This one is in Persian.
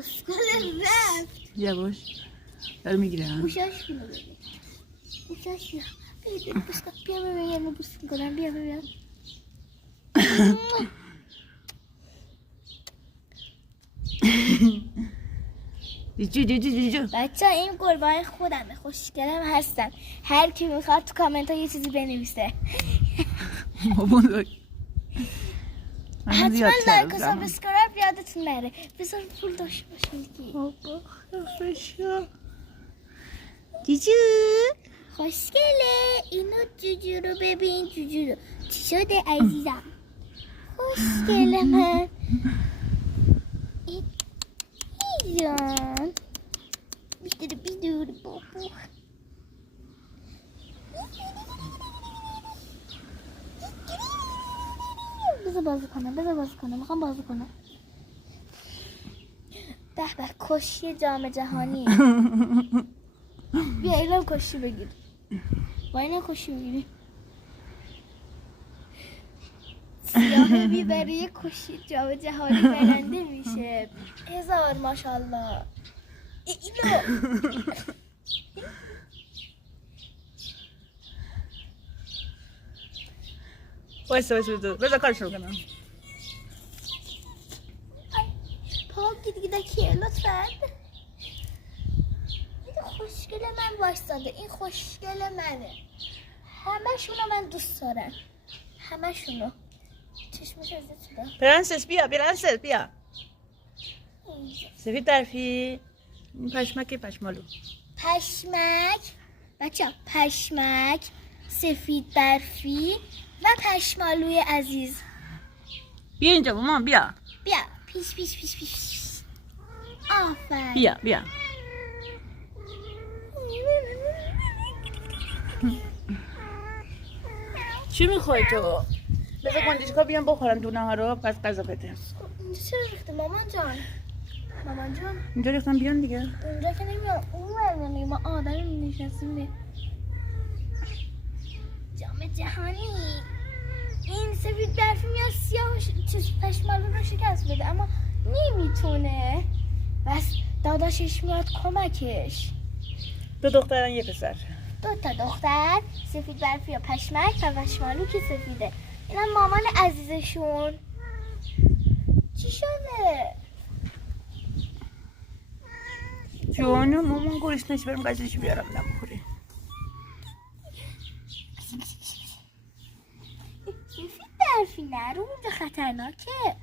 اسکول رفت. یواش داره میگیرم. گوشاش کنه ببین. گوشاش بیا ببین یه بوس میکنم. بیا ببین. جوجو بچه این قربان خودمه، خوشگلم هستم. هر کی میخواد تو کامنت ها یه چیزی بنویسه. حتما لایک و سابسکرایب یادتون نره. بذار پول داشته باشیم دیگه. بابا خفشا جوجو خوشگله. اینو جوجو رو ببین. جوجو رو چی شده عزیزم؟ خوشگله من. ای جان بیدور بابا. بذار بازی کنم. میخوام بازی کنم. به کشی جام جهانی. بیا اینم کشی بگیر. با اینم کشی بگیری. سیاه بیبری کشی جام جهانی برنده میشه. 1000 ماشاءالله. اینو وایسا بذار کارشو کنم. پاک دیگه کیه لطفا. این خوشگل من وایستاده. این خوشگل منه. همه شونو من دوست دارم. همه شونو. چشمش از تو. پرنسس بیا. سفید درفی. پشمالو. پشمک. بچه پشمک، سفید برفی و پشمالوی عزیز. بیا اینجا مامان بیا. پیش. آفرین. بیا. چی میخوای تو؟ بذار گنجشکا بیان بخورن دونه ها رو پس غذا بده. اینجا چرا ریخته مامان جان؟ اینجا ریختن بیان دیگه. اونجا که نمیام. اون ور ما آدم نشستیم. جام جهانی. این سفید برفی میاد سیاه چیز پشمالو رو شکست بده اما نمیتونه. بس داداشش میاد کمکش. 2 دخترن 1 پسر. 2 تا دختر. سفید برفی و پشمک و پشمالو که سفیده. اینا مامان عزیزشون. چی شده؟ جانم مامان گرسنه‌ش برم غذاش بیارم نمیخوره. سفید برفی نرو اونجا خطرناکه.